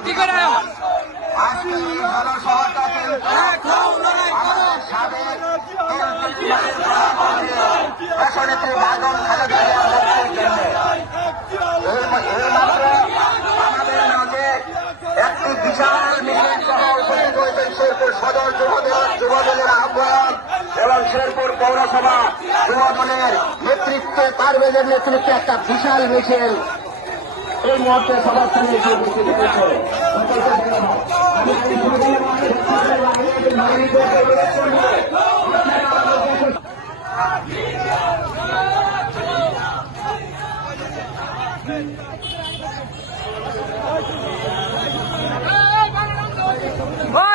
একটি করে বিশাল শেরপুর সদর এবং পৌরসভা যুবদলের নেতৃত্বে পারভেজের নেতৃত্বে একটা বিশাল মিছিল এই মুহূর্তে সবার সামনে এসে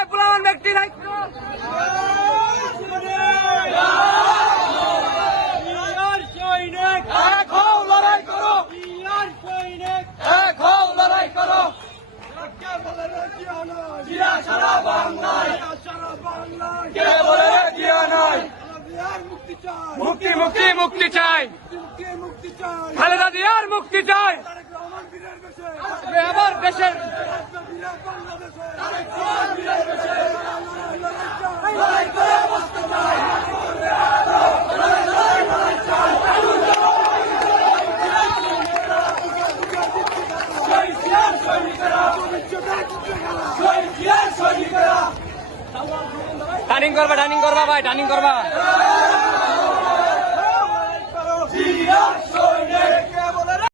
পুলামান ব্যক্তি নাই। জিয়া সারা বাংলায়। কে বলে জিয়া নাই? মুক্তি মুক্তি মুক্তি চাই। খালেদা জিয়ার মুক্তি চাই। আবার দেশের। টার্নিং করবা ডানিং করবা ভাই ডানিং করবা।